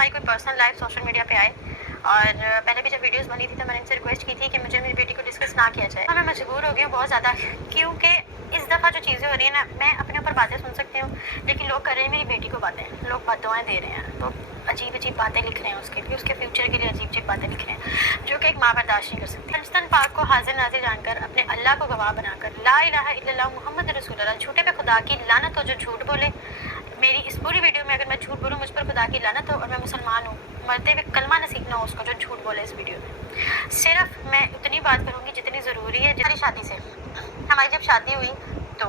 हमारी कोई personal life social media पे आए, और पहले भी जब वीडियोस बनी थी तो मैंने इनसे रिक्वेस्ट की थी कि मुझे मेरी बेटी को डिस्कस ना किया जाए। मैं मजबूर हो गई हूँ बहुत ज़्यादा, क्योंकि इस दफ़ा जो चीज़ें हो रही हैं ना, मैं अपने ऊपर बातें सुन सकती हूँ, लेकिन लोग कर रहे हैं मेरी बेटी को बातें, लोग बददुआएं दे रहे हैं, लोग अजीब अजीब बातें लिख रहे हैं उसके लिए, उसके फ्यूचर के लिए अजीब अजीब बातें लिख रहे हैं, जो कि एक माँ बर्दाश्त नहीं कर सकती। हिंदुस्तान पाक को हाजिर नाजिर जानकर, अपने अल्लाह को गवाह बनाकर, ला इलाहा इल्लल्लाह मुहम्मद रसूलुल्लाह, झूठे पे खुदा की लानत हो जो झूठ बोले। मेरी इस पूरी वीडियो में अगर मैं झूठ बोलूँ, मुझ पर खुदा की लानत हो, और मैं मुसलमान हूँ, मरते हुए कलमा नसीब ना हो उसको जो झूठ बोले इस वीडियो में। सिर्फ मैं उतनी बात करूँगी जितनी ज़रूरी है। हमारी शादी से, हमारी जब शादी हुई तो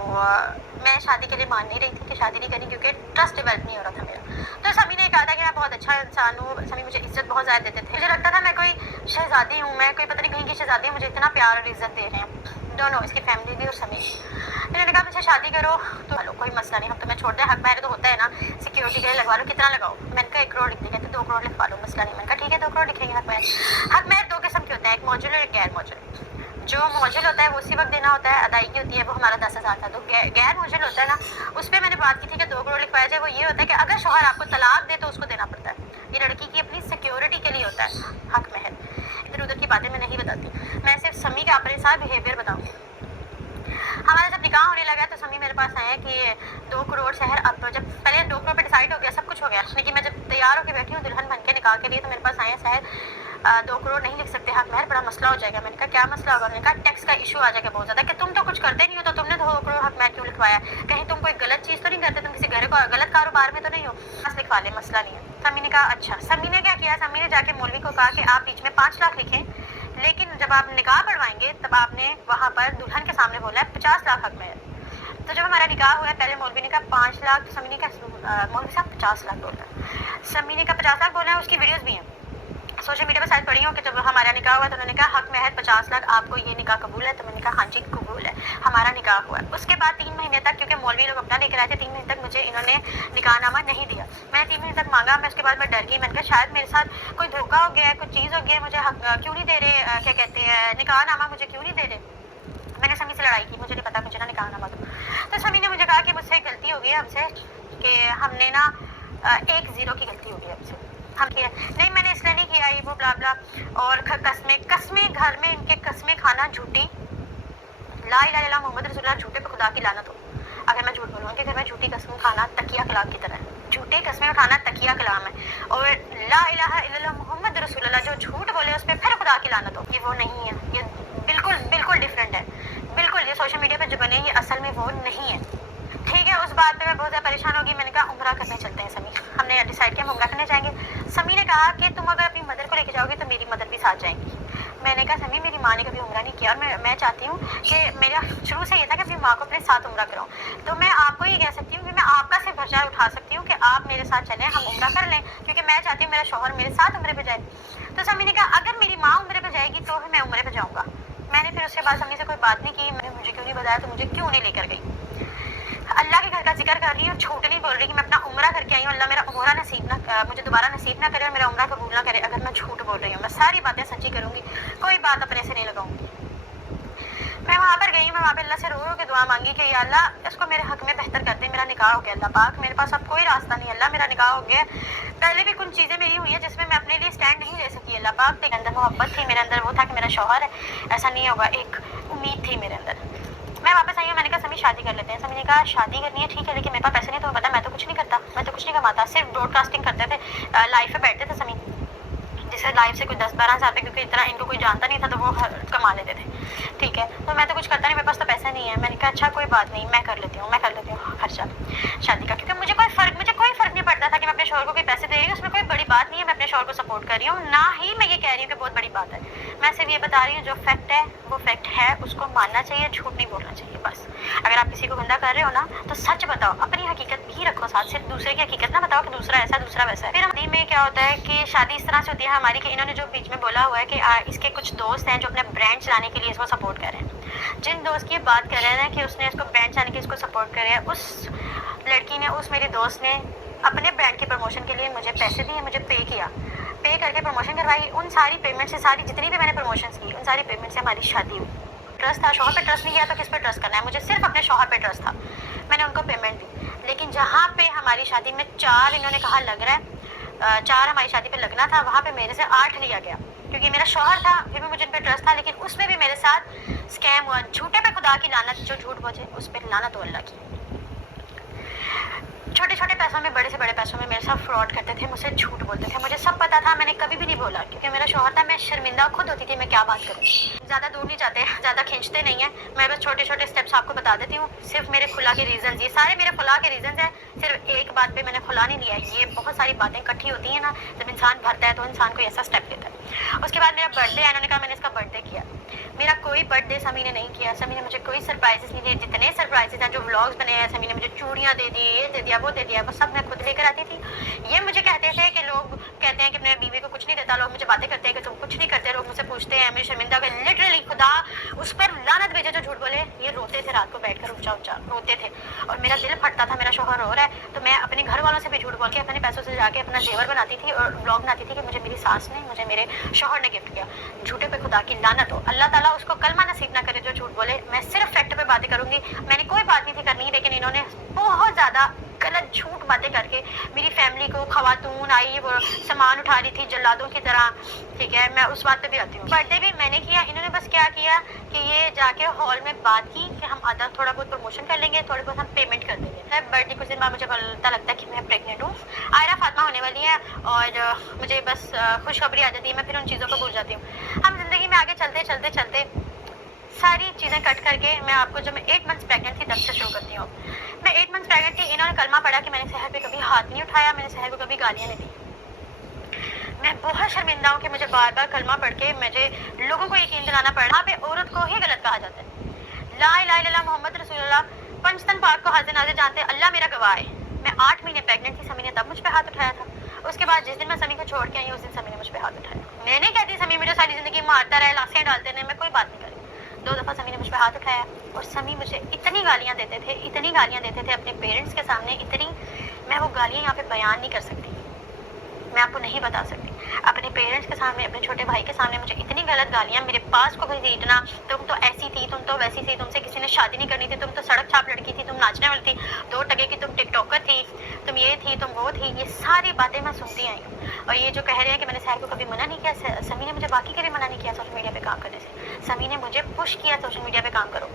मैं शादी के लिए मान नहीं रही थी कि शादी नहीं करनी, क्योंकि ट्रस्ट डेवलप नहीं हो रहा था मेरा। तो समी ने कहा था कि मैं बहुत अच्छा इंसान हूँ, समी मुझे इज्जत बहुत ज़्यादा देते थे, मुझे लगता था मैं कोई शहजादी हूँ, मैं कोई पता नहीं कहीं की शहजादी हूँ, मुझे इतना प्यार और इज्जत दे रहे हैं दोनों, इसकी फैमिली भी और समी। इन्होंने कहा मुझे शादी करो तो चलो कोई मसला नहीं, हम तुम्हें छोड़ दें, हक महर तो होता है ना, सिक्योरिटी के लिए लगवा लो, कितना लगाओ। मैंने कहा 1 करोड़ लिख देंगे, तो 2 करोड़ लिखवा लो, मसला नहीं। मैंने कहा ठीक है 2 करोड़ लिखेंगे हक महर। हक महर 2 किस्म के होता है, एक मौजूल और एक गैर मौजूल। जो मौजूल होता है वो उसी वक्त देना होता है, अदायगी होती है, वो हमारा 10,000 था। तो गैर मौजूल होता है ना, उस पर मैंने बात की थी कि 2 करोड़ लिखवाया जाए। वो ये होता है कि अगर शौहर आपको तलाक दे तो उसको देना पड़ता है, ये लड़की की अपनी सिक्योरिटी के लिए होता है हक महर। इधर उधर की बातें मैं नहीं बताती, मैं सिर्फ समी का अपने साथ बिहेवियर बताऊँगी। हमारा जब निकाह होने लगा तो समी मेरे पास आया कि 2 करोड़ शहर, अब जब पहले 2 करोड़ पे डिसाइड हो गया, सब कुछ हो गया, लेकिन मैं जब तैयार होकर बैठी हूँ दुल्हन बन के निकाह के लिए, तो मेरे पास आया शहर 2 करोड़ नहीं लिख सकते हक महर, बड़ा मसला हो जाएगा। मैंने कहा क्या मसला होगा? उन्होंने कहा टैक्स का इशू आ जाएगा बहुत ज़्यादा, कि तुम तो कुछ करते नहीं हो, तो तुमने 2 करोड़ हक महर क्यों लिखवाया? कहीं तुम कोई गलत चीज़ तो नहीं करते, तुम किसी घर को गलत कारोबार में तो नहीं हो? बस लिखवा ले, मसला नहीं है। समी ने कहा अच्छा। समी ने क्या किया, समी ने जाके मौलवी को कहा कि आप बीच में 5 लाख लिखें, लेकिन जब आप निकाह पढ़वाएंगे तब आपने वहाँ पर दुल्हन के सामने बोला है 50 लाख हक महर। तो जब हमारा निकाह हुआ, पहले मौलवी ने कहा 5 लाख, तो समी ने कहा मौलवी साहब 50 लाख बोला। समी ने कहा 50 लाख बोला है, उसकी वीडियोज़ भी हैं, सोशल मीडिया पर शायद पढ़ी हो कि जब हमारा निकाह हुआ तो उन्होंने कहा हक महर 50 लाख, आपको ये निकाह कबूल है? तो मैंने कहा हाँ जी कबूल है। हमारा निकाह हुआ। उसके बाद 3 महीने तक, क्योंकि मौलवी लोग अपना लेकर आए थे, 3 महीने तक मुझे इन्होंने निकाहनामा नहीं दिया। मैंने 3 महीने तक मांगा, मैं उसके बाद मैं डर गई, मैंने कहा शायद मेरे साथ कोई धोखा हो गया है, कुछ चीज़ हो गई है, मुझे क्यों नहीं दे रहे, क्या कहते हैं, निकाहनामा मुझे क्यों नहीं दे रहे। मैंने समी से लड़ाई की, मुझे नहीं पता, मुझे ना निकाहनामा दो। तो समी ने मुझे कहा कि मुझसे गलती हो गई है हमसे, कि हमने ना 1 ज़ीरो की गलती हो गई हमसे, हम किया नहीं, मैंने इसलिए नहीं किया, ये वो ब्ला ब्ला, और कस्में घर में इनके कस्में खाना झूठी, ला इलाहा इल्लल्लाह मुहम्मद रसूलुल्लाह, झूठे पे खुदा की लानत हो। अगर मैं झूठ बोलूँ, उनके घर में झूठी कसम खाना तकिया कलाम की तरह है, झूठे कस्में खाना तकिया कलाम है, और ला इलाहा इल्लल्लाह मुहम्मद रसूलुल्लाह, जो झूठ बोले उस पर फिर खुदा की लानत हो, ये वो नहीं है, ये बिल्कुल बिल्कुल डिफरेंट है, बिल्कुल ये सोशल मीडिया पर जो बने ये असल में वो नहीं है। ठीक है, उस बात पे मैं बहुत ज़्यादा परेशान होगी। मैंने कहा उम्रा करने चलते हैं समी, हमने डिसाइड किया हम उम्रा करने जाएंगे। समी ने कहा कि तुम अगर अपनी मदर को लेके जाओगी तो मेरी मदर भी साथ जाएंगी। मैंने कहा समी मेरी माँ ने कभी उम्रा नहीं किया, और मैं चाहती हूँ कि मेरा शुरू से ये था कि अपनी माँ को अपने साथ उम्रा कराऊँ, तो मैं आपको ये कह सकती हूँ कि मैं आपका सिर्फ खर्चा उठा सकती हूँ कि आप मेरे साथ चलें, हम उम्रा कर लें, क्योंकि मैं चाहती हूँ मेरा शौहर मेरे साथ उम्रे पे जाए। तो समी ने कहा अगर मेरी माँ उम्रे पे जाएगी तो मैं उम्रे पे जाऊँगा। मैंने फिर उसके बाद समी से कोई बात नहीं की, मैंने मुझे क्यों नहीं बताया, तो मुझे क्यों नहीं लेकर गई। अल्लाह के घर का जिक्र कर रही हूँ, झूठ नहीं बोल रही कि मैं अपना उम्रा करके आई हूँ। अल्लाह मेरा उम्रा नसीब ना, मुझे दोबारा नसीब ना करे और मेरा उम्रा कबूल ना करे अगर मैं झूठ बोल रही हूँ। मैं सारी बातें सच्ची करूँगी, कोई बात अपने से नहीं लगाऊंगी। मैं वहाँ पर गई, मैं वहाँ पे अल्लाह से रो रो के दुआ मांगी कि या अल्लाह इसको मेरे हक में बेहतर कर दे, मेरा निकाह हो गया अल्लाह पाक, मेरे पास अब कोई रास्ता नहीं, अल्लाह मेरा निकाह हो गया। पहले भी कुछ चीज़ें मेरी हुई है जिसमें मैं अपने लिए स्टैंड नहीं ले सकी, अल्लाह पाक मेरे अंदर मोहब्बत थी, मेरे अंदर वो था कि मेरा शौहर है, ऐसा नहीं होगा, एक उम्मीद थी मेरे अंदर। मैं वापस आई हूँ, मैंने कहा समी शादी कर लेते हैं। समी ने कहा शादी करनी है ठीक है, लेकिन मेरे पास पैसे नहीं, तुम्हें पता मैं तो कुछ नहीं करता, मैं तो कुछ नहीं कमाता, सिर्फ ब्रॉडकास्टिंग करते थे, लाइव पे बैठते थे समी, जिससे लाइव से कोई 10-12 हज़ार रुपये, क्योंकि इतना इनको कोई जानता नहीं था तो वो कमा लेते थे। ठीक है, तो मैं तो कुछ करता नहीं, मेरे पास तो पैसा नहीं है। मैंने कहा अच्छा कोई बात नहीं, मैं कर लेती हूँ खर्चा शादी का, क्योंकि मुझे कोई फ़र्क नहीं पड़ता था कि मैं अपने शौहर को कोई पैसे दे रही हूँ, उसमें कोई बड़ी बात नहीं है, मैं अपने शौहर को सपोर्ट कर रही हूँ, ना ही मैं ये कह रही हूँ कि बहुत बड़ी बात है। मैं सिर्फ ये बता रही हूँ जो फैक्ट है वो फैक्ट है, उसको मानना चाहिए, झूठ नहीं बोलना चाहिए बस। अगर आप किसी को गंदा कर रहे हो ना तो सच बताओ, अपनी हकीकत भी रखो साथ, सिर्फ दूसरे की हकीकत ना बताओ कि दूसरा ऐसा दूसरा वैसा है। फिर शादी में क्या होता है कि शादी इस तरह से होती है हमारी कि इन्होंने जो बीच में बोला हुआ है कि इसके कुछ दोस्त हैं जो अपने ब्रांड चलाने के लिए इसको सपोर्ट कर रहे हैं। जिन दोस्त की बात कर रहे हैं कि उसने इसको ब्रांड चलाने के लिए इसको सपोर्ट कर रहे हैं, उस लड़की ने, उस मेरी दोस्त ने अपने ब्रांड के प्रमोशन के लिए मुझे पैसे दिए, मुझे पे किया, पे करके प्रमोशन करवाई। उन सारी पेमेंट से, सारी जितनी भी मैंने प्रमोशंस की उन सारी पेमेंट से हमारी शादी हुई। ट्रस्ट था, शौहर पे ट्रस्ट नहीं किया तो किस पे ट्रस्ट करना है, मुझे सिर्फ अपने शौहर पे ट्रस्ट था, मैंने उनको पेमेंट दी। लेकिन जहाँ पे हमारी शादी में 4 इन्होंने कहा लग रहा है, 4 हमारी शादी पे लगना था, वहाँ पे मेरे से 8 लिया गया, क्योंकि मेरा शौहर था, फिर भी मुझे इन पे ट्रस्ट था, लेकिन उसमें भी मेरे साथ स्कैम हुआ। झूठे पे खुदा की लानत, जो झूठ बोले उस पर लानत हो अल्लाह की। छोटे छोटे पैसों में, बड़े से बड़े पैसों में मेरे साथ फ्रॉड करते थे, मुझसे झूठ बोलते थे, मुझे सब पता था, मैंने कभी भी नहीं बोला, क्योंकि मेरा शौहर था। मैं शर्मिंदा खुद होती थी, मैं क्या बात करूँ। ज़्यादा दूर नहीं जाते, ज़्यादा खींचते नहीं है, मैं बस छोटे छोटे स्टेप्स आपको बता देती हूँ। सिर्फ मेरे खुला के रीज़न, ये सारे मेरे खुला के रीज़न हैं, सिर्फ एक बात पे मैंने खुला नहीं लिया है। ये बहुत सारी बातें इकट्ठी होती हैं ना, जब इंसान भरता है तो इंसान को ऐसा स्टेप लेता है। उसके बाद मेरा बर्थडे है, इन्होंने कहा मैंने इसका बर्थडे किया। मेरा कोई बर्थडे समी ने नहीं किया, समी ने मुझे कोई सरप्राइजेस नहीं दिए। जितने सरप्राइजेस हैं, जो व्लॉग्स बने हैं, समी ने मुझे चूड़ियाँ दे दी, ये दे दिया, वो दे दिया, वो सब मैं खुद लेकर आती थी। ये मुझे कहते थे कि लोग कहते हैं कि अपने बीवी को कुछ नहीं देता, लोग मुझे बातें करते हैं कि तुम कुछ नहीं करते, लोग मुझसे पूछते हैं, मेरी शर्मिंदा कर, लिटरली खुदा उस पर लानत भेजे जो झूठ बोले। ये रोते थे रात को बैठ कर, ऊंचा ऊंचा रोते थे, और मेरा दिल फटता था, मेरा शौहर रो रहा है, तो मैं अपने घर वालों से भी झूठ बोल के अपने पैसों से जाके अपना जेवर बनाती थी और व्लॉग बनाती थी कि मुझे मेरी सास ने, मुझे मेरे शौहर ने गिफ्ट किया। झूठे पे खुदा की लानत हो, अल्लाह ताला उसको कलमा नसीब ना करे जो झूठ बोले। मैं सिर्फ फैक्ट पे बातें करूंगी, मैंने कोई बात नहीं थी करनी, लेकिन इन्होंने बहुत ज़्यादा गलत झूठ बातें करके मेरी फैमिली को, खवातून आई वो सामान उठा रही थी जल्लादों की तरह, ठीक है, मैं उस बात पे भी आती हूँ। बर्थडे भी मैंने किया, इन्होंने बस क्या किया कि ये जाके हॉल में बात की कि हम आधा थोड़ा बहुत प्रमोशन कर लेंगे, थोड़ी बहुत हम पेमेंट कर देंगे। बर्थडे कुछ दिन बाद मुझे पता लगता है कि मैं प्रेग्नेंट हूँ, आयरा फातिमा होने वाली है, और मुझे बस खुशखबरी आ जाती है, मैं फिर उन चीज़ों को भूल जाती हूँ। हम जिंदगी में आगे चलते चलते चलते सारी चीज़ें कट करके मैं आपको, जब मैं 8 मंथ्स प्रेग्नेंट थी तब से शुरू करती हूँ। मैं 8 मंथ्स प्रेग्नेंट थी, इन्होंने कलमा पढ़ा कि मैंने सहर पे कभी हाथ नहीं उठाया, मैंने सहर को कभी गालियाँ नहीं दी। मैं बहुत शर्मिंदा हूँ कि मुझे बार बार कलमा पढ़ के मुझे लोगों को यकीन दिलाना पड़ा। वहाँ पे औरत को ही गलत कहा जाता है। ला इलाहा इल्लल्लाह मोहम्मद रसूलुल्लाह, पंचतन पाक को हाजिर नाज़िर जानते, अल्लाह मेरा गवाह है। मैं 8 महीने प्रेग्नेंट थी, समी ने तब मुझ पर हाथ उठाया था। उसके बाद जिस दिन मैं समी को छोड़ के आई, उस दिन समी ने मुझ पर हाथ उठाया। मैं नहीं कहती समी मुझे सारी ज़िंदगी मारता रहे, लाशें डालते रहे, मैं कोई बात नहीं करी। 2 दफ़ा समी ने मुझ पर हाथ उठाया, और समी मुझे इतनी गालियाँ देते थे, इतनी गालियाँ देते थे अपने पेरेंट्स के सामने, इतनी, मैं वो गालियाँ यहाँ पे बयान नहीं कर सकती, मैं आपको नहीं बता सकती। अपने पेरेंट्स के सामने, अपने छोटे भाई के सामने मुझे इतनी गलत गालियाँ, मेरे पास को भी इतना, तुम तो ऐसी थी, तुम तो वैसी थी, तुमसे किसी ने शादी नहीं करनी थी, तुम तो सड़क छाप लड़की थी, तुम नाचने वाली थी, 2 टके की तुम टिकटॉकर थी, तुम ये थी, तुम वो थी। ये सारी बातें मैं सुनती आई हूँ। और ये जो कह रहे हैं कि मैंने सहर को कभी मना नहीं किया, समी ने मुझे बाकी के भी मना नहीं किया सोशल मीडिया पे काम करने से। समी ने मुझे पुश किया सोशल मीडिया पे काम करो।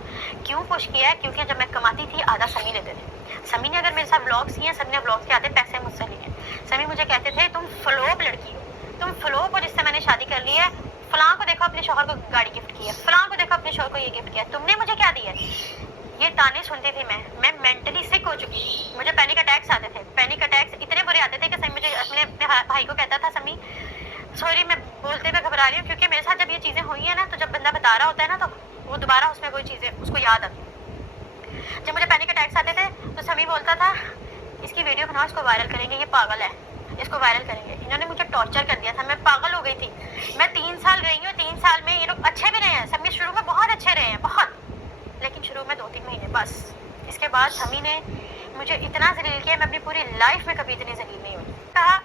क्यों पुश किया है? क्योंकि जब मैं कमाती थी आधा समी लेते थे। समी ने अगर मेरे साथ व्लॉग्स किए, समी ने व्लॉग्स के आधे पैसे मुझसे लिए। समी मुझे कहते थे तुम फ्लोप लड़की हो, तुम फ्लोप हो जिससे मैंने शादी कर ली है, फलां को देखो अपने शौहर को गाड़ी गिफ्ट किया, फलां को देखो अपने शौहर को ये गिफ्ट किया, तुमने मुझे क्या दिया। ये ताने सुनती थी मैं मेंटली सिक हो चुकी। मुझे पैनिक अटैक्स आते थे, पैनिक अटैक्स इतने बुरे आते थे कि समी मुझे अपने भाई को कहता था, समी सॉरी मैं बोलते हुए घबरा रही हूँ, क्योंकि मेरे साथ जब ये चीज़ें हुई है ना, तो जब बंदा बता रहा होता है ना, तो वो दोबारा उसमें कोई चीज़ें उसको याद आती। जब मुझे पैनिक अटैक्स आते थे तो समी बोलता था इसकी वीडियो बनाओ, इसको वायरल करेंगे, ये पागल है, इसको वायरल करेंगे। इन्होंने मुझे टॉर्चर कर दिया था, मैं पागल हो गई थी। मैं 3 साल रही हूँ, 3 साल में ये लोग अच्छे भी रहे हैं, समी शुरू में बहुत अच्छे रहे हैं, बहुत, लेकिन शुरू में 2-3 महीने बस। इसके बाद समी ने मुझे इतना जलील किया, मैं अपनी पूरी लाइफ में कभी इतनी जलील नहीं हुई। कहा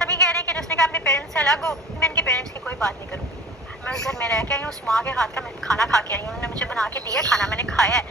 सभी कह रहे हैं कि उसने कहा अपने पेरेंट्स से अलग हो, मैं इनके पेरेंट्स की कोई बात नहीं करूँगी। मैं उस घर में रह के आई हूँ, उस माँ के हाथ का मैं खाना खा के आई हूँ, उन्होंने मुझे बना के दिया खाना, मैंने खाया है।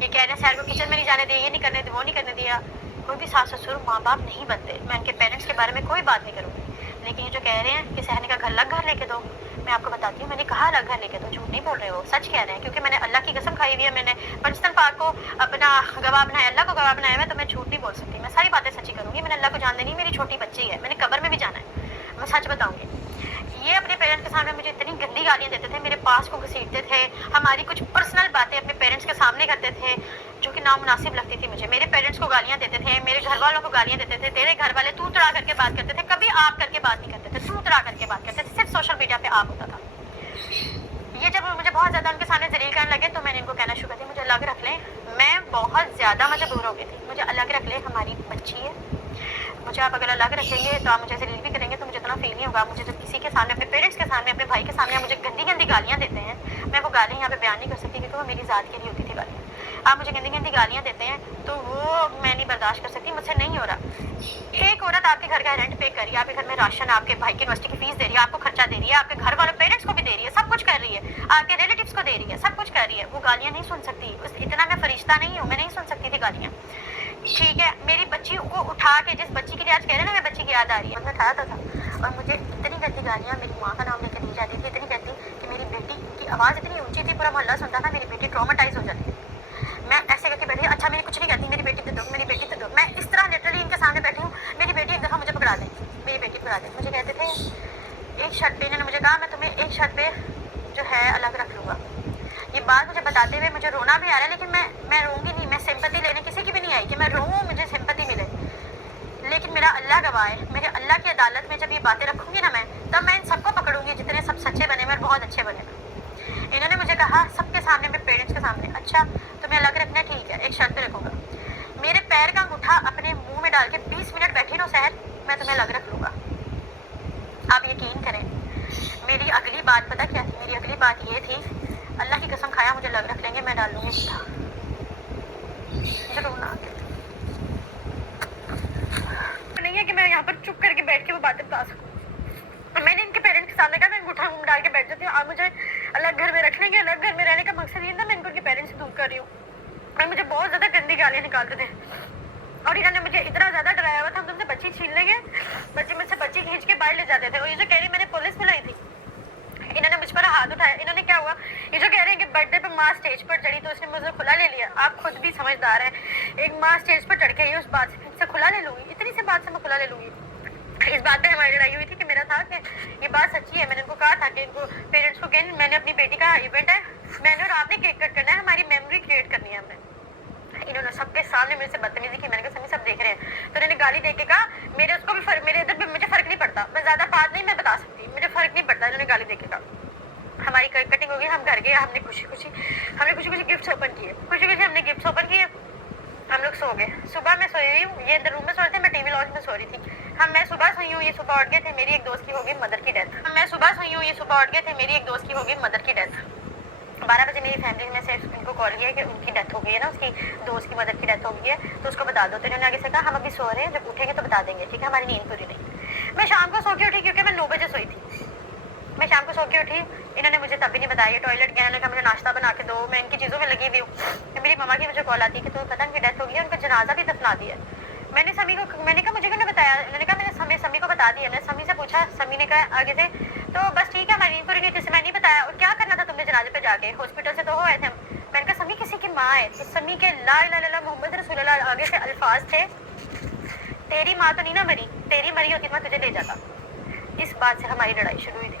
ये कह रहे हैं सैर को किचन में नहीं जाने दिया, ये नहीं करने दिया, वो नहीं करने दिया। कोई भी सास ससुर माँ बाप नहीं बनते, मैं उनके पेरेंट्स के बारे में कोई बात नहीं करूँगी। लेकिन ये जो कह रहे हैं कि सहने का अलग घर लेके दो, मैं आपको बताती हूँ मैंने कहा अलग घर लेके दो, झूठ नहीं बोल रहे हो, सच कह रहे हैं, क्योंकि मैंने अल्लाह की कसम खाई हुई है, मैंने पंचतन पाक को अपना गवाह बनाया, अल्लाह को गवाह बनाया हुआ, तो मैं झूठ नहीं बोल सकती, मैं सारी बातें सच्ची करूँगी। मैंने अल्लाह को जान देनी, मेरी छोटी बच्ची है, मैंने कब्र में भी जाना है, मैं सच बताऊँगी। ये अपने पेरेंट्स के सामने मुझे इतनी गंदी गालियाँ देते थे, मेरे पास को घसीटते थे, हमारी कुछ पर्सनल बातें अपने पेरेंट्स के सामने करते थे जो कि नामुनासिब लगती थी मुझे। मेरे पेरेंट्स को गालियाँ देते थे, मेरे घर वालों को गालियाँ देते थे, तेरे घर वाले तू तड़ा करके बात करते थे, कभी आप करके बात नहीं करते थे, तू तड़ा करके बात करते थे, सिर्फ सोशल मीडिया पे आप होता था। ये जब मुझे बहुत ज़्यादा उनके सामने जलील करने लगे तो मैंने इनको कहना शुरू कर दिया मुझे अलग रख लें। मैं बहुत ज़्यादा मजबूर हो गई थी, मुझे अलग रख लें, हमारी बच्ची है, मुझे आप अगर अलग रखेंगे तो आप मुझे जलील भी करेंगे तो मुझे इतना फील नहीं होगा। मुझे जब किसी के सामने, अपने पेरेंट्स के सामने, अपने भाई के सामने मुझे गंदी गंदी गालियाँ देते हैं, मैं वो गालियाँ यहाँ पे बयान नहीं कर सकती क्योंकि वो मेरी ज़ात के लिए होती थी गालियाँ। आप मुझे गंदी गंदी गालियाँ देते हैं तो वो मैं नहीं बर्दाश्त कर सकती, मुझसे नहीं हो रहा। एक औरत आपके घर का रेंट पे कर रही है, आपके घर में राशन, आपके भाई की यूनिवर्सिटी की फीस दे रही है, आपको खर्चा दे रही है, आपके घर वालों पेरेंट्स को भी दे रही है, सब कुछ कर रही है, आपके रिलेटिव्स को दे रही है, सब कुछ कर रही है, वो गालियाँ नहीं सुन सकती। इतना मैं फरिश्ता नहीं हूँ, मैं नहीं सुन सकती थी गालियाँ। ठीक है, मेरी बच्ची को उठा के, जिस बच्ची के लिए आज कह रहे हैं ना मैं बच्ची की याद आ रही है, मैं उठाया था और मुझे इतनी गंदी गालियाँ मेरी माँ का नाम लेकर दी जाती थी, इतनी गंदी कि मेरी बेटी की आवाज़ इतनी ऊंची थी, पूरा मोहल्ला सुनता था, मेरी बेटी ट्रॉमेटाइज हो जाती थी। मैं ऐसे करके बैठी, अच्छा मैं कुछ नहीं कहती, मेरी बेटी तो दो, मेरी बेटी तो दो, मैं इस तरह लिटरली इनके सामने बैठी हूँ। मेरी बेटी एक दफ़ा मुझे पकड़ा दें, मेरी बेटी पकड़ा दें, मुझे कहते थे एक शर्ट पे, इन्होंने मुझे कहा मैं तुम्हें एक शर्ट पे जो है अलग रख लूँगा। ये बात मुझे बताते हुए मुझे रोना भी आ रहा है, लेकिन मैं रोऊंगी नहीं, मैं सिंपैथी लेने किसी की भी नहीं आई कि मैं रोऊँ, मुझे सिंपैथी मिले। लेकिन मेरा अल्लाह गवाह है, मेरे अल्लाह की अदालत में जब ये बातें रखूंगी ना मैं, तब मैं इन सबको पकड़ूंगी जितने सब सच्चे बने हुए और बहुत अच्छे बने हुए। इन्होंने मुझे कहा सबके सामने, मेरे पेरेंट्स के सामने, अच्छा तुम्हें अलग रखना है, ठीक है, एक शर्त पे रखूंगा, मेरे पैर का अंगूठा अपने मुंह में डाल के 20 मिनट बैठी नो सहर, मैं तुम्हें अलग रख लूँगा। आप यकीन करें, मेरी अगली बात पता क्या थी? मेरी अगली बात ये थी, अल्लाह की कसम खाया मुझे अलग रख लेंगे, मैं डाल लूँगी सीधा। मुझे रोना आ गया। नहीं है कि मैं यहाँ पर चुप करके बैठ के वो बातें बता सकूँ। मैंने इनके पेरेंट्स के सामने कहा मैं अंगूठा मुंह डाल के बैठ जाती हूँ, आप मुझे अलग घर में रख लेंगे। अलग घर में रहने का मकसद ये था, मैं इनको पेरेंट्स से दूर कर रही हूँ। और मुझे बहुत ज़्यादा गंदी गालियाँ निकालते थे और इन्होंने मुझे इतना ज़्यादा डराया हुआ था, हम तुमसे बच्ची छीन लेंगे, बच्ची मुझसे बच्ची खींच के बाहर ले जाते थे। और ये जो कह रही मैंने पुलिस बुलाई थी, इन्होंने मुझ पर हाथ उठाया। इन्होंने क्या हुआ, ये जो कह रहे हैं कि बर्थडे पे माँ स्टेज पर चढ़ी तो उसने मुझे खुला ले लिया। आप खुद भी समझदार हैं, एक माँ स्टेज पर चढ़ के उस बात से खुला ले लूँगी, इतनी सी बात से मैं खुला ले लूँगी। इस बात पे हमारी लड़ाई हुई थी कि मेरा था कि ये बात सच्ची है। मैंने इनको कहा था कि इनको पेरेंट्स को कि मैंने अपनी बेटी का इवेंट है, मैंने और आपने केक कट करना है, हमारी मेमोरी क्रिएट करनी है हमने। इन्होंने सबके सामने मेरे से बदतमीजी की। मैंने कहा सभी सब देख रहे हैं। तो इन्होंने गाली दे के कहा मेरे उसको भी फर्क, मेरे इधर भी मुझे फर्क नहीं पड़ता, मैं ज़्यादा बात नहीं मैं बता सकती, मुझे फर्क नहीं पड़ता। इन्होंने गाली दे के कहा। हमारी कटिंग हो गई, हम घर गए, हमने खुशी खुशी गिफ्ट्स ओपन किए, खुशी खुशी हमने गिफ्ट्स ओपन किए, हम लोग सो गए। सुबह मैं सोई रही हूँ, ये अंदर रूम में सो रहे थे, मैं टीवी लॉन्च में सो रही थी। मैं सुबह सोई हूँ, ये सुबह उठ गए थे, मेरी एक दोस्त की हो गई मदर की डेथ। मैं सुबह सोई हूँ, ये सुबह उठ गए थे, मेरी एक दोस्त की हो गई मदर की डेथ। 12 बजे मेरी फैमिली में से इनको कॉल किया कि उनकी डेथ हो गई है ना, उसकी दोस्त की मदर की डेथ हो गई है, तो उसको बता दो। तो इन्होंने आगे से कहा हम अभी सो रहे हैं, जब उठेंगे तो बता देंगे, ठीक है, हमारी नींद पूरी नहीं। मैं शाम को सो के उठी क्योंकि मैं 9 बजे सोई थी। मैं शाम को सो के उठी, इन्होंने मुझे तब भी नहीं बताया। टॉयलेट गया, इन्होंने कहा मुझे नाश्ता बना के दो, मैं इनकी चीज़ों में लगी हुई हूँ। मेरी मम्मा की मुझे कॉल आती है कि तुम्हें पता उनकी डेथ हो गई है, उनका जनाजा भी दफना दिया। मैंने कहा मुझे क्यों बताया? इन्होंने कहा मैंने समी को बता दिया। मैंने समी से पूछा, समी ने कहा आगे से तो बस ठीक है, हमारी नींद पूरी नहीं थी, मैं नहीं बताया। और क्या करना था तुमने जनाजे पे जाके? हॉस्पिटल से तो हो आए थे हम। मैंने कहा समी किसी की माँ है। तो समी के ला इलाहा इल्लल्लाह मुहम्मद रसूलुल्लाह आगे से अल्फाज थे, तेरी माँ तो नहीं ना मरी, तेरी मरी होती मैं तुझे ले जाता। इस बात से हमारी लड़ाई शुरू हुई थी।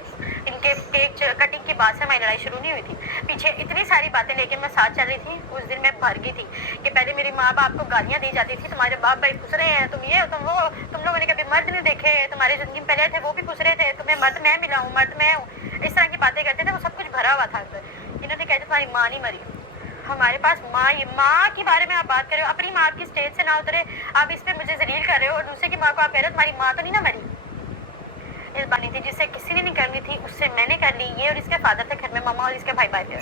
इनके केक कटिंग की बात से हमारी लड़ाई शुरू नहीं हुई थी। पीछे इतनी सारी बातें लेके मैं साथ चल रही थी। उस दिन मैं भर गई थी कि पहले मेरी माँ बाप को गालियाँ दी जाती थी, तुम्हारे बाप भाई खुश रहे हैं, तुम ये तुम वो, तुम लोगों ने कभी मर्द नहीं देखे, तुम्हारी जिंदगी में पहले थे वो भी खुश रहे थे, तुम्हें मर्द मैं मिला हूँ, मर्द मैं हूँ, इस तरह की बातें करते थे। वो सब कुछ भरा हुआ था अंदर। इन्होंने कहते तुम्हारी माँ नहीं मरी। हमारे पास माँ के बारे में आप बात कर रहे हो, अपनी माँ की स्टेज से ना उतरे, आप इस पर मुझे जलील कर रहे हो। और दूसरे की माँ को आप कह रहे हो तुम्हारी माँ तो नहीं ना मरी। इस बात नहीं थी जिससे किसी ने नहीं करनी थी, उससे मैंने कर ली। ये और इसके फादर थे घर में, मामा और इसके भाई थे।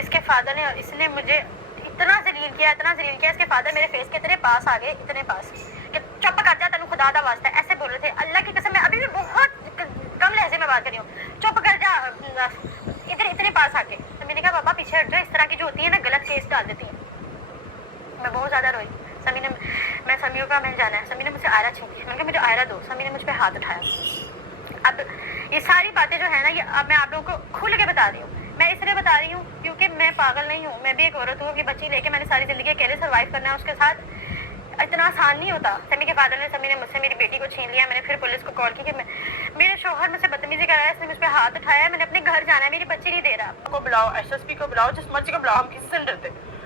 इसके फादर ने और इसने मुझे इतना जलील किया, इतना जलील किया। इसके फादर मेरे फेस के इतने पास आ गए, इतने पास कि चुप कर जा, तेनू खुदा दा वास्ता, ऐसे बोल रहे थे। अल्लाह की कसम मैं अभी भी बहुत कम लहजे में बात कर रही हूँ, चुप कर जा, इधर इतने पास आके। तो मैंने कहा बाबा पीछे हट जाओ, इस तरह की जो होती है ना गलत केस डाल देती है। मैं बहुत ज़्यादा रोई। समी ने, मैं समियों का मिल जाना है, समी ने मुझसे आयरा छीन ली। मैंने कहा मुझे आयरा दो। समी ने मुझ पर हाथ उठाया। अब ये सारी बातें जो है ना, ये अब मैं आप लोगों को खुल के बता रही हूँ। मैं इसलिए बता रही हूँ क्योंकि मैं पागल नहीं हूँ, मैं भी एक औरत हूँ। अपनी बच्ची लेके मैंने सारी ज़िंदगी अकेले सर्वाइव करना है, उसके साथ इतना आसान नहीं होता। समी के फादर ने, समी ने मुझसे मेरी बेटी को छीन लिया। मैंने फिर पुलिस को कॉल की कि मेरे शौहर मुझसे बदतमीजी कर रहा है, इसने मुझ पर हाथ उठाया है, मैंने अपने घर जाना है, मेरी बच्ची नहीं दे रहा। को बुलाओ, SSP को बुलाओ, जिस मर्जी को बुलाओ, हम किसी से नहीं डरते।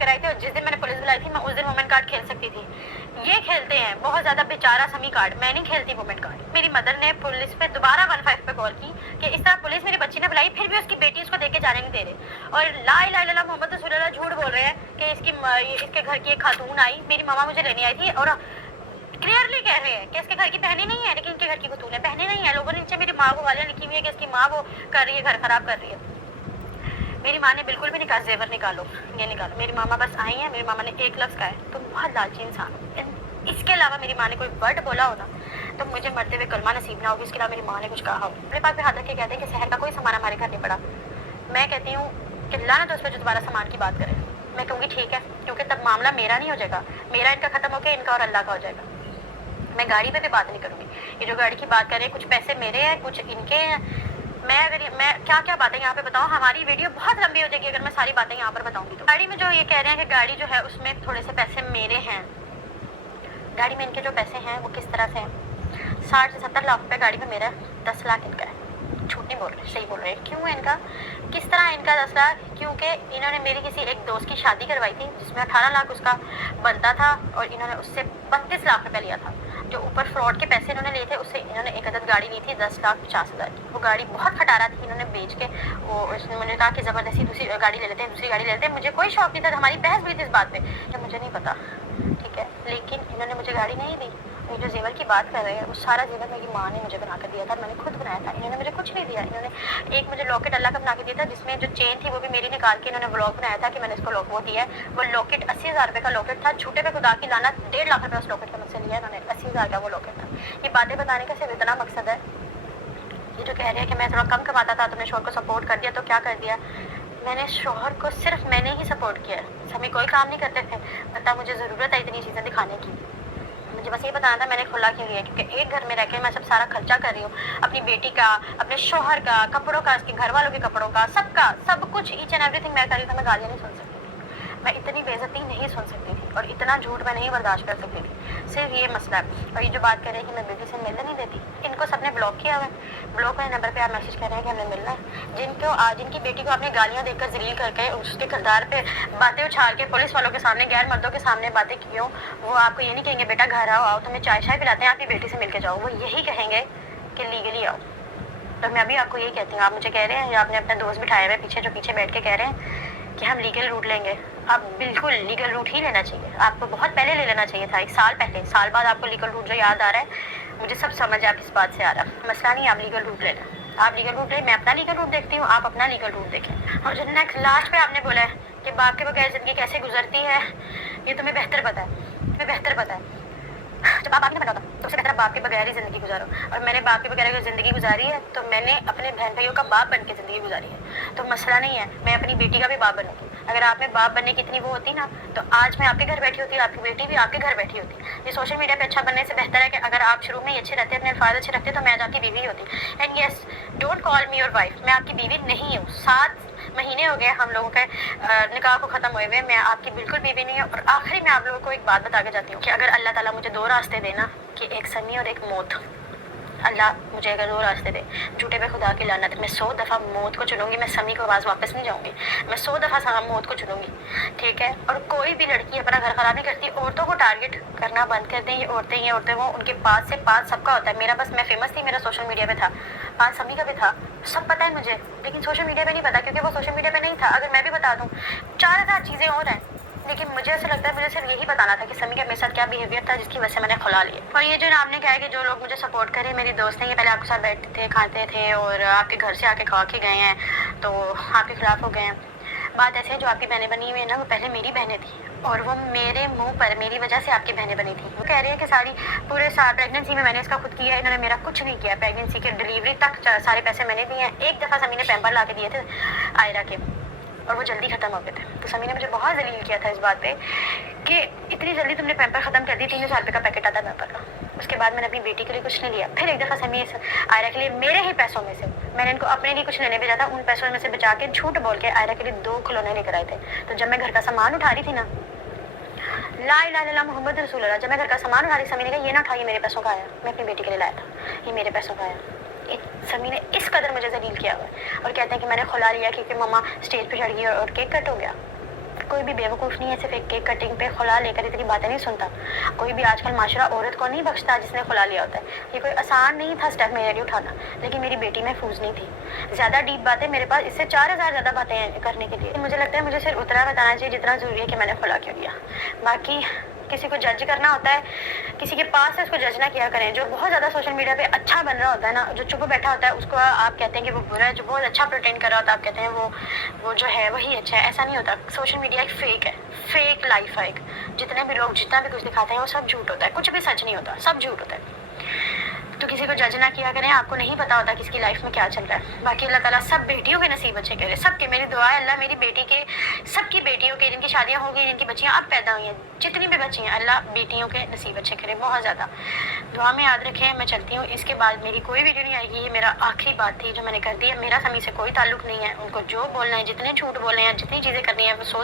कराई थी। और जिस दिन मैंने पुलिस बुलाई थी, मैं उस दिन वुमेन कार्ड खेल सकती थी। ये खेलते हैं बहुत ज़्यादा बेचारा समी कार्ड, मैं नहीं खेलती वुमेन कार्ड। मेरी मदर ने पुलिस पे दोबारा 15 पे कॉल की कि इस तरह पुलिस मेरी बच्ची ने बुलाई, फिर भी उसकी बेटी उसको देके जाने नहीं दे रहे। और ला इलाहा इल्लल्लाह मोहम्मद रसूलुल्लाह झूठ बोल रहे हैं कि इसके घर की एक खातून आई, मेरी मामा मुझे लेने आई थी, और क्लियरली कह रहे हैं कि इसके घर की बहनें नहीं है, लेकिन इनके घर की खातून है, बहनें नहीं है। लोगों ने नीचे मेरी माँ को गालियाँ लिखी हुई है कि इसकी माँ वो कर रही है, घर खराब कर रही है। मेरी माँ ने बिल्कुल भी नहीं कहा जेवर निकालो, ये निकालो। मेरी मामा बस आई हैं, मेरी मामा ने एक लफ्ज़ कहा है, तुम बहुत लालची इंसान हो। इसके अलावा मेरी माँ ने कोई वर्ड बोला हो ना तो मुझे मरते हुए कलमा नसीब ना होगी। इसके अलावा मेरी माँ ने कुछ कहा हो। मेरे पास पे हाथ रख के कहते हैं कि शहर का कोई सामान हमारे घर नहीं पड़ा। मैं कहती हूँ कि लानत उस पर जो दोबारा सामान की बात करे। मैं कहूँगी ठीक है, क्योंकि तब मामला मेरा नहीं हो जाएगा, मेरा इनका ख़त्म हो गया, इनका और अल्लाह का हो जाएगा। मैं गाड़ी पे भी बात नहीं करूँगी। ये जो गाड़ी की बात कर रहे हैं, कुछ पैसे मेरे हैं, कुछ इनके हैं। मैं क्या क्या बातें यहाँ पे बताऊँ, हमारी वीडियो बहुत लंबी हो जाएगी अगर मैं सारी बातें यहाँ पर बताऊँगी तो। गाड़ी में जो ये कह रहे हैं कि गाड़ी जो है उसमें थोड़े से पैसे मेरे हैं, गाड़ी में इनके जो पैसे हैं वो किस तरह से हैं, 60 से 70 लाख रुपये गाड़ी में मेरा है, 10 लाख इनका है। झूठ नहीं बोल रहे, सही बोल रहे हैं। क्यों है इनका, किस तरह इनका 10 लाख? क्योंकि इन्होंने मेरी किसी एक दोस्त की शादी करवाई थी जिसमें 18 लाख उसका बनता था और इन्होंने उससे 32 लाख रुपये लिया था। जो ऊपर फ्रॉड के पैसे इन्होंने लिए थे उससे इन्होंने एक अदद गाड़ी ली थी 10,50,000 की। वो गाड़ी बहुत खटारा थी, इन्होंने बेच के वो उसने मुझे कहा कि ज़बरदस्ती दूसरी गाड़ी ले लेते हैं, दूसरी गाड़ी ले लेते हैं। मुझे कोई शौक नहीं था, हमारी बहस हुई थी इस बात पे, जब मुझे नहीं पता, ठीक है, लेकिन इन्होंने मुझे गाड़ी नहीं दी। ये जो जेवर की बात कर रहे हैं वो सारा जेवर मेरी माँ ने मुझे बना कर दिया था, मैंने खुद बनाया था, इन्होंने मुझे कुछ नहीं दिया। इन्होंने एक मुझे लॉकेट अल्लाह का बना के दिया था जिसमें जो चेन थी वो भी मेरी निकाल के इन्होंने व्लॉग बनाया था कि मैंने इसको वो दिया है। वो लॉकेट 80,000 रुपये का लॉकेट था, झूठे पे खुदा की लाना 1.5 लाख रुपये उस लॉकेट का मुझसे लिया इन्होंने, 80,000 का वो लॉकेट था। ये बातें बताने का सिर्फ इतना मकसद है, ये जो कह रहे हैं कि मैं थोड़ा कम कमाता था, तुमने शोहर को सपोर्ट कर दिया, तो क्या कर दिया मैंने? शोहर को सिर्फ मैंने ही सपोर्ट किया, हमें कोई काम नहीं करते थे, पता मुझे ज़रूरत है इतनी चीज़ें दिखाने की। मुझे बस ये बताना था मैंने खुला क्यों लिया, क्योंकि एक घर में रह के मैं सब सारा खर्चा कर रही हूँ, अपनी बेटी का, अपने शोहर का, कपड़ों का, उसके घर वालों के कपड़ों का, सबका सब कुछ, ईच एंड एवरीथिंग मैं कर रही थी। मैं गालियाँ नहीं सुन सकती थी, मैं इतनी बेइज्जती नहीं सुन सकती थी और इतना झूठ मैं नहीं बर्दाश्त कर सकती थी। सिर्फ ये मसला है। और ये जो बात कर रहे हैं कि मैं बेटी से मिलने नहीं देती, इनको सबने ब्लॉक किया हुआ है, ब्लॉक वाले नंबर पे आप मैसेज कर रहे हैं कि हमें मिलना है। जिनकी बेटी को आपने गालियाँ देकर जलील करके उसके किरदार पे बातें उछाल के पुलिस वालों के सामने, गैर मर्दों के सामने बातें की हो, वो आपको ये नहीं कहेंगे बेटा घर आओ तुम्हें चाय शाय पिलाते हैं, आपकी बेटी से मिल के जाओ, वो यही कहेंगे कि लीगली आओ। तो मैं अभी आपको यही कहती हूँ, आप मुझे कह रहे हैं या आपने अपने दोस्त बिठाए हुए पीछे, जो पीछे बैठ के कह रहे हैं कि हम लीगल रूट लेंगे, आप बिल्कुल लीगल रूट ही लेना चाहिए, आपको बहुत पहले ले लेना चाहिए था, 1 साल पहले। साल बाद आपको लीगल रूट जो याद आ रहा है, मुझे सब समझ आप इस बात से आ रहा है, मसला नहीं, आप लीगल रूट लेना, आप लीगल रूट लें, मैं अपना लीगल रूट देखती हूँ, आप अपना लीगल रूट देखें। और जो नेक्स्ट लास्ट पे आपने बोला है कि बाप के बगैर ज़िंदगी कैसे गुजरती है, ये तुम्हें बेहतर पता है, तुम्हें बेहतर पता है। जब आप आगे ना बताओ तो उससे बेहतर बाप के बगैर ही ज़िंदगी गुजारो, और मैंने बाप के बगैर अगर ज़िंदगी गुजारी है तो मैंने अपने बहन भाइयों का बाप बन के ज़िंदगी गुजारी है, तो मसला नहीं है, मैं अपनी बेटी का भी बाप बनूँगी। अगर आप में बाप बनने की इतनी वो होती ना, तो आज मैं आपके घर बैठी होती, आपकी बेटी भी आपके घर बैठी होती। ये सोशल मीडिया पे अच्छा बनने से बेहतर है कि अगर आप शुरू में ही अच्छे रहते, अपने अल्फाज अच्छे रखते, तो मैं आज आपकी बीवी होती। And yes, don't call me your wife, मैं आपकी बीवी नहीं हूँ। 7 महीने हो गए हम लोगों के निकाह को ख़त्म हुए हुए, मैं आपकी बिल्कुल बीवी नहीं हूँ। और आखिरी में आप लोगों को एक बात बता के जाती हूँ कि अगर अल्लाह ताला मुझे 2 रास्ते देना, कि एक समी और एक मौत, अल्लाह मुझे अगर 2 रास्ते दे, झूठे पे खुदा की लानत, मैं 100 दफ़ा मौत को चुनूँगी, मैं समी को आवाज़ वापस नहीं जाऊँगी, मैं 100 दफ़ा मौत को चुनूँगी, ठीक है। और कोई भी लड़की अपना घर ख़राब नहीं करती, औरतों को टारगेट करना बंद कर दें। ये औरतें वो, उनके पास से पास सबका होता है। मेरा बस, मैं फेमस थी, मेरा सोशल मीडिया पे था, पास समी का भी था, सब पता है मुझे, लेकिन सोशल मीडिया पे नहीं पता, क्योंकि वो सोशल मीडिया पे नहीं था। अगर मैं भी बता दूँ 4000 चीज़ें और हैं, लेकिन मुझे ऐसा लगता है मुझे सिर्फ यही बताना था कि समी का मेरे साथ क्या बिहेवियर था जिसकी वजह से मैंने खुला लिया। और ये जो आपने कहा है कि जो लोग मुझे सपोर्ट करें, मेरी दोस्त हैं, ये पहले आपके साथ बैठते थे, खाते थे, और आपके घर से आके खा के गए हैं, तो आपके खिलाफ हो गए हैं। बात ऐसे है, जो आपकी बहनें बनी हुई हैं ना, वो पहले मेरी बहनें थी, और वो मेरे मुंह पर मेरी वजह से आपकी बहनें बनी थी। वो कह रही है कि सारी पूरे साल प्रेगनेंसी में मैंने इसका खुद किया है, इन्होंने मेरा कुछ नहीं किया। प्रेगनेंसी के डिलीवरी तक सारे पैसे मैंने दिए हैं। एक दफ़ा समी ने पैम्पर ला के दिए थे आयरा के, और वो जल्दी ख़त्म हो गए थे। तो समी ने मुझे बहुत जलील किया था इस बात पे कि इतनी जल्दी तुमने पैम्पर ख़त्म कर दी, 3,000 रुपये का पैकेट आता पैम्पर का। उसके बाद मैंने अपनी बेटी के लिए कुछ नहीं लिया। फिर एक दफ़ा समी आयरा के लिए मेरे ही पैसों में से, मैंने इनको अपने लिए कुछ लेने भेजा था, उन पैसों में से बचा के झूठ बोल के आयरा के लिए 2 खिलौने लेकर आए थे। तो जब मैं घर का सामान उठा रही थी ना, ला इलाहा इल्लल्लाह मोहम्मद रसूलुल्लाह, जब मैं घर का सामान उठा रही, समी ने कहा ये ना उठा, ये मेरे पैसों का आया, मैं अपनी बेटी के लिए लाया था, ये मेरे पैसों का आया। समी ने इस कदर मुझे जलील किया हुआ है, और कहते हैं कि मैंने खुला लिया क्योंकि मम्मा स्टेज पे चढ़ गई और केक कट हो गया। कोई भी बेवकूफ़ नहीं है सिर्फ एक केक कटिंग पे खुला लेकर इतनी बातें नहीं सुनता। कोई भी आजकल माशरा औरत को नहीं बख्शता जिसने खुला लिया होता है। ये कोई आसान नहीं था स्टेप मेरे लिए उठाना, लेकिन मेरी बेटी महफूज नहीं थी। ज़्यादा डीप बातें मेरे पास, इससे 4000 ज़्यादा बातें करने के लिए। मुझे लगता है मुझे सिर्फ उतना बताना चाहिए जितना ज़रूरी है कि मैंने खुला क्यों लिया। बाकी किसी को जज करना होता है, किसी के पास है, उसको जज ना किया करें। जो बहुत ज़्यादा सोशल मीडिया पे अच्छा बन रहा होता है ना, जो चुप बैठा होता है, उसको आप कहते हैं कि वो बुरा है। जो बहुत अच्छा प्रिटेंड कर रहा होता है, आप कहते हैं वो जो है वही अच्छा है। ऐसा नहीं होता। सोशल मीडिया एक फेक है, फेक लाइफ है। जितने भी लोग जितना भी कुछ दिखाते हैं वो सब झूठ होता है, कुछ भी सच नहीं होता, सब झूठ होता है। तो किसी को जज ना किया करें, आपको नहीं पता होता किसकी लाइफ में क्या चल रहा है। बाकी अल्लाह ताला सब बेटियों के नसीब अच्छे करे, सबके। मेरी दुआ है अल्लाह मेरी बेटी के, सबकी बेटियों के, जिनकी शादियाँ हो गई, जिनकी बच्चियाँ अब पैदा हुई हैं, जितनी भी बच्ची हैं, अल्लाह बेटियों के नसीब अच्छे करे बहुत ज़्यादा। दुआ में याद रखें। मैं चलती हूँ, इसके बाद मेरी कोई वीडियो नहीं आएगी। ये मेरा आखिरी बात थी जो मैंने कर दी है। मेरा समी से कोई ताल्लुक़ नहीं है। उनको जो बोलना है, जितने झूठ बोलने हैं, जितनी चीज़ें करनी है वो सोच